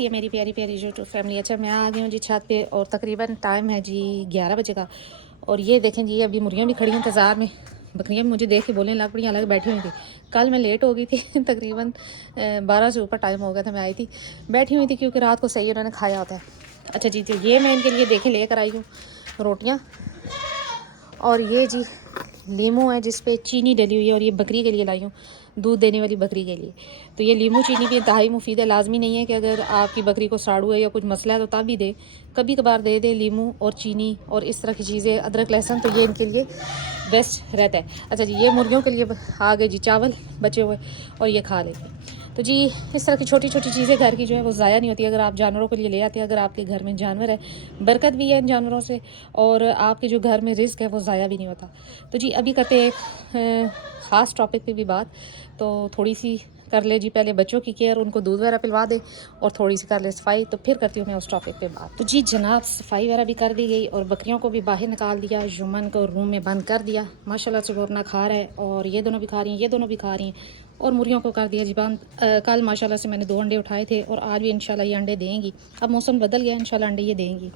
ये मेरी प्यारी प्यारी यूट्यूब फैमिली। अच्छा, मैं आ गई हूँ जी छत पे और तकरीबन टाइम है जी 11 बजे का। और ये देखें जी, अभी मुर्गियाँ भी खड़ी हैं इंतज़ार में। बकरियाँ भी मुझे देख के बोलने लग पड़ी, अलग बैठी हुई थी। कल मैं लेट हो गई थी तकरीबन 12 से ऊपर टाइम हो गया था, मैं आई थी बैठी हुई थी क्योंकि रात को सही उन्होंने खाया होता है। अच्छा जी, तो ये मैं इनके लिए देखें लेकर आई हूँ रोटियाँ, और ये जी लीमू है जिस पे चीनी डली हुई है, और ये बकरी के लिए लाई हूँ, दूध देने वाली बकरी के लिए। तो ये लीमू चीनी भी इंतहाई मुफीद है। लाजमी नहीं है कि अगर आपकी बकरी को साड़ू है या कुछ मसला है तो तब भी दे, कभी कभार दे दे लीमू और चीनी और इस तरह की चीज़ें, अदरक लहसुन, तो ये इनके लिए बेस्ट रहता है। अच्छा जी, ये मुर्गियों के लिए आ गए जी चावल बचे हुए, और ये खा लेंगे। तो जी इस तरह की छोटी छोटी चीज़ें घर की जो है वो ज़ाया नहीं होती अगर आप जानवरों के लिए ले आते हैं। अगर आपके घर में जानवर है, बरकत भी है इन जानवरों से, और आपके जो घर में रिस्क है वो ज़ाया भी नहीं होता। तो जी अभी करते हैं एक ख़ास टॉपिक पे भी बात। तो थोड़ी सी कर ले जी पहले बच्चों की केयर, उनको दूध वगैरह पिलवा दे, और थोड़ी सी कर ले सफाई, तो फिर करती हूँ मैं उस टॉपिक पे बात। तो जी जनाब, सफाई वगैरह भी कर दी गई और बकरियों को भी बाहर निकाल दिया, जुम्मन को रूम में बंद कर दिया। माशाल्लाह से वो अपना खा रहा है, और ये दोनों भी खा रही हैं, ये दोनों भी खा रही हैं, और मुर्गियों को कर दिया जी बंद। कल माशाल्लाह से मैंने 2 अंडे उठाए थे, और आज भी इंशाल्लाह ये अंडे देंगी। अब मौसम बदल गया, इंशाल्लाह अंडे ये देंगी।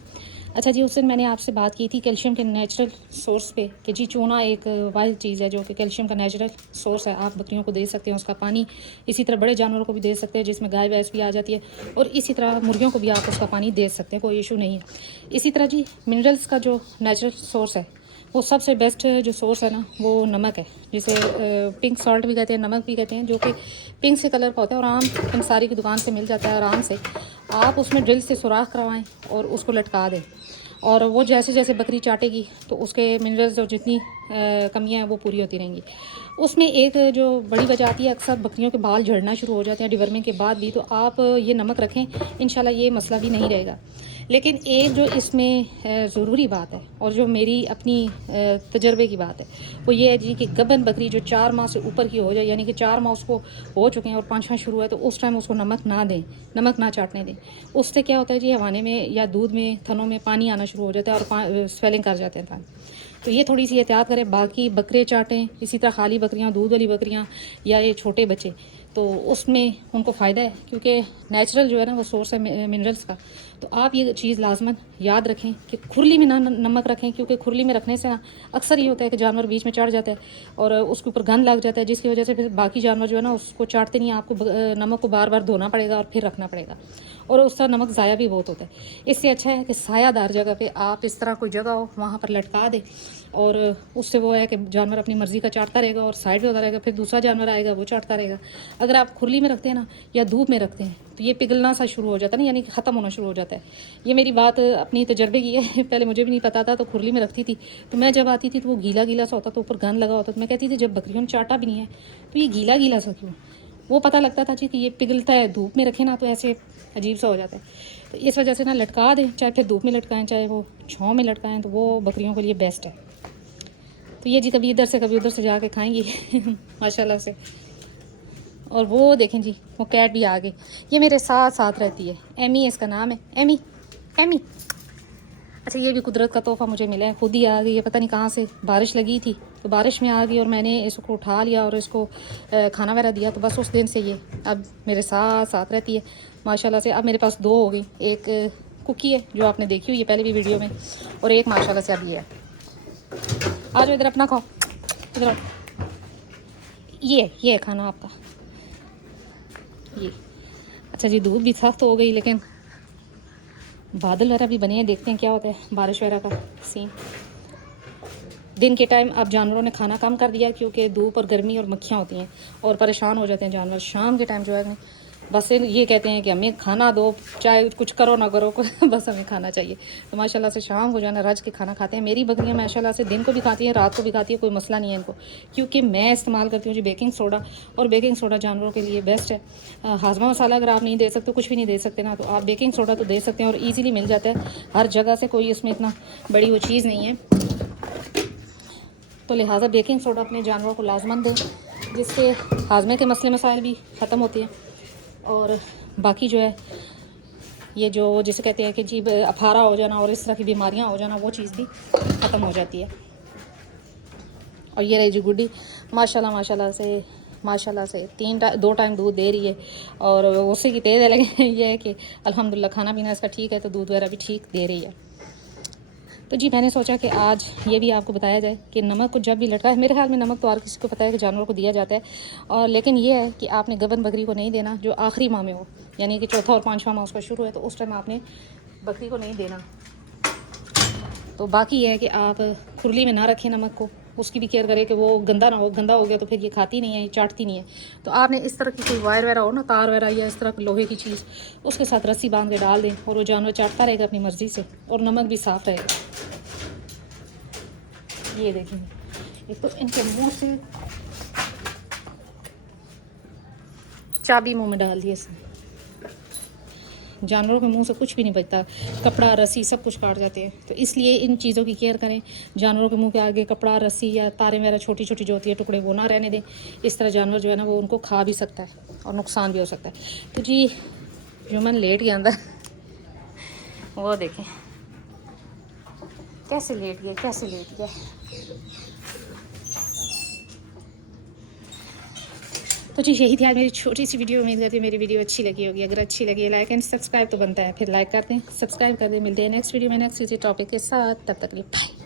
अच्छा जी, उस दिन मैंने आपसे बात की थी कैल्शियम के नेचुरल सोर्स पे, कि जी चूना एक वाहिद चीज़ है जो कि कैल्शियम का नेचुरल सोर्स है। आप बकरियों को दे सकते हैं उसका पानी, इसी तरह बड़े जानवरों को भी दे सकते हैं जिसमें गाय भैंस भी आ जाती है, और इसी तरह मुर्गियों को भी आप उसका पानी दे सकते हैं, कोई इशू नहीं है। इसी तरह जी मिनरल्स का जो नेचुरल सोर्स है, वो सबसे बेस्ट जो सोर्स है ना, वो नमक है, जिसे पिंक सॉल्ट भी कहते हैं, नमक भी कहते हैं, जो कि पिंक से कलर का होता है और आम पंसारी की दुकान से मिल जाता है आराम से। आप उसमें ड्रिल से सुराख करवाएं और उसको लटका दें, और वो जैसे जैसे बकरी चाटेगी तो उसके मिनरल्स और जितनी कमियां हैं वो पूरी होती रहेंगी। उसमें एक जो बड़ी वजह आती है, अक्सर बकरियों के बाल झड़ना शुरू हो जाते हैं डिवर्मिंग के बाद भी, तो आप ये नमक रखें, इंशाल्लाह ये मसला भी नहीं रहेगा। लेकिन एक जो इसमें ज़रूरी बात है, और जो मेरी अपनी तजर्बे की बात है, वो ये है जी कि गबन बकरी जो 4 माह से ऊपर की हो जाए, यानी कि 4 माह उसको हो चुके हैं और 5वां शुरू है, तो उस टाइम उसको नमक ना दें, नमक ना चाटने दें। उससे क्या होता है जी, हवाने में या दूध में, थनों में पानी आना शुरू हो जाता है और स्वेलिंग कर जाते हैं थन। तो ये थोड़ी सी एहतियात करें। बाकी बकरे चाटें, इसी तरह खाली बकरियां, दूध वाली बकरियां, या ये छोटे बच्चे, तो उसमें उनको फ़ायदा है क्योंकि नेचुरल जो है ना वो सोर्स है मिनरल्स का। तो आप ये चीज़ लाजमन याद रखें कि खुरली में ना नमक रखें, क्योंकि खुरली में रखने से ना अक्सर ये होता है कि जानवर बीच में चढ़ जाता है और उसके ऊपर गंद लग जाता है, जिसकी वजह से फिर बाकी जानवर जो है ना उसको चाटते नहीं। आपको नमक को बार बार धोना पड़ेगा और फिर रखना पड़ेगा, और उसका नमक ज़ाया भी बहुत होता है। इससे अच्छा है कि सायादार जगह पे आप इस तरह कोई जगह हो वहाँ पर लटका दें, और उससे वो है कि जानवर अपनी मर्ज़ी का चाटता रहेगा और साइड में होता रहेगा, फिर दूसरा जानवर आएगा वो चाटता रहेगा। अगर आप खुरली में रखते हैं ना या धूप में रखते हैं तो ये पिघलना सा शुरू हो जाता है ना, यानी कि ख़त्म होना शुरू हो जाता है। ये मेरी बात अपनी तजर्बे की है पहले मुझे भी नहीं पता था, तो खुरली में रखती थी, तो मैं जब आती थी तो वो गीला गीला सा होता, तो ऊपर गंद लगा होता, तो मैं कहती थी जब बकरियों ने चाटा भी नहीं है तो ये गीला गीला सा क्यों। वो पता लगता था जी कि ये पिघलता है, धूप में रखे ना तो ऐसे अजीब सा हो जाता है। तो इस वजह से ना लटका दें, चाहे फिर धूप में लटकाएं चाहे वो छाँव में लटकाएं, तो वो बकरियों के लिए बेस्ट है। तो ये जी कभी इधर से कभी उधर से जाके खाएंगी माशाल्लाह से। और वो देखें जी, वो कैट भी आ गई, ये मेरे साथ साथ रहती है, एमी इसका नाम है, एमी एमी। अच्छा, ये भी कुदरत का तोहफ़ा मुझे मिला है, खुद ही आ गई है, पता नहीं कहाँ से बारिश लगी थी तो बारिश में आ गई, और मैंने इसको उठा लिया और इसको खाना वगैरह दिया, तो बस उस दिन से ये अब मेरे साथ साथ रहती है माशाल्लाह से। अब मेरे पास 2 हो गई, एक कुकी है जो आपने देखी हुई है पहले भी वीडियो में, और एक माशाल्लाह से अब ये है। आ जाओ इधर, अपना खाओ, इधर आओ। ये है खाना आपका, ये। अच्छा जी, दूध भी सख्त हो गई, लेकिन बादल वगैरह भी बने हैं, देखते हैं क्या होता है बारिश वगैरह का सीन। दिन के टाइम अब जानवरों ने खाना कम कर दिया क्योंकि धूप और गर्मी और मक्खियाँ होती हैं और परेशान हो जाते हैं जानवर। शाम के टाइम जो है बस ये कहते हैं कि हमें खाना दो, चाहे कुछ करो ना करो बस हमें खाना चाहिए। तो माशाल्लाह से शाम को जो है ना रज के खाना खाते हैं। मेरी बकरियां माशाल्लाह से दिन को भी खाती हैं, रात को भी खाती है, कोई मसला नहीं है इनको, क्योंकि मैं इस्तेमाल करती हूँ जी बेकिंग सोडा, और बेकिंग सोडा जानवरों के लिए बेस्ट है। हाजमा मसाला अगर आप नहीं दे सकते, कुछ भी नहीं दे सकते ना, तो आप बेकिंग सोडा तो दे सकते हैं, और ईज़िली मिल जाता है हर जगह से, कोई इसमें इतना बड़ी वो चीज़ नहीं है। तो लिहाजा बेकिंग सोडा अपने जानवरों को लाजमन दें, जिससे हाजमे के मसले मसाइल भी ख़त्म होते हैं, और बाकी जो है ये जो जिसे कहते हैं कि जी अफारा हो जाना और इस तरह की बीमारियां हो जाना, वो चीज़ भी ख़त्म हो जाती है। और ये रही जी गुड्डी, माशाल्लाह माशाल्लाह से माशाल्लाह से 2 टाइम दूध दे रही है और उसी की तेज़ लगे ये है कि अल्हम्दुलिल्लाह खाना पीना इसका ठीक है, तो दूध वगैरह भी ठीक दे रही है। तो जी मैंने सोचा कि आज ये भी आपको बताया जाए कि नमक को जब भी लटका है, मेरे ख्याल में नमक तो हर किसी को पता है कि जानवर को दिया जाता है, और लेकिन ये है कि आपने गबन बकरी को नहीं देना जो आखिरी माह में हो, यानी कि चौथा और पाँचवा माह उसका शुरू है, तो उस टाइम आपने बकरी को नहीं देना। तो बाकी ये है कि आप खुरली में ना रखें नमक को, उसकी भी केयर करें कि वो गंदा ना हो, गंदा हो गया तो फिर ये खाती नहीं है, ये चाटती नहीं है। तो आपने इस तरह की कोई वायर वगैरह हो ना, तार वगैरह या इस तरह लोहे की चीज़, उसके साथ रस्सी बांध के डाल दें और वो जानवर चाटता रहेगा अपनी मर्ज़ी से, और नमक भी साफ़ रहेगा। ये देखें, एक तो इनके मुंह से चाबी मुंह में डाल दी इसने। जानवरों के मुंह से कुछ भी नहीं बचता, कपड़ा रस्सी सब कुछ काट जाते हैं, तो इसलिए इन चीज़ों की केयर करें। जानवरों के मुंह के आगे कपड़ा रस्सी या तारें वगैरह छोटी छोटी जो होती है टुकड़े, वो ना रहने दें। इस तरह जानवर जो है ना वो उनको खा भी सकता है और नुकसान भी हो सकता है। तो जी ह्यूमन लेट गया अंदर, वो देखें कैसे लेट गया, कैसे लेट गया। तो जी यही थी आज मेरी छोटी सी वीडियो। उम्मीद करती हूँ मेरी वीडियो अच्छी लगी होगी। अगर अच्छी लगी है लाइक एंड सब्सक्राइब तो बनता है, फिर लाइक कर दें, सब्सक्राइब कर दें। मिलते हैं नेक्स्ट वीडियो में नेक्स्ट किसी टॉपिक के साथ, तब तक के लिए बाय।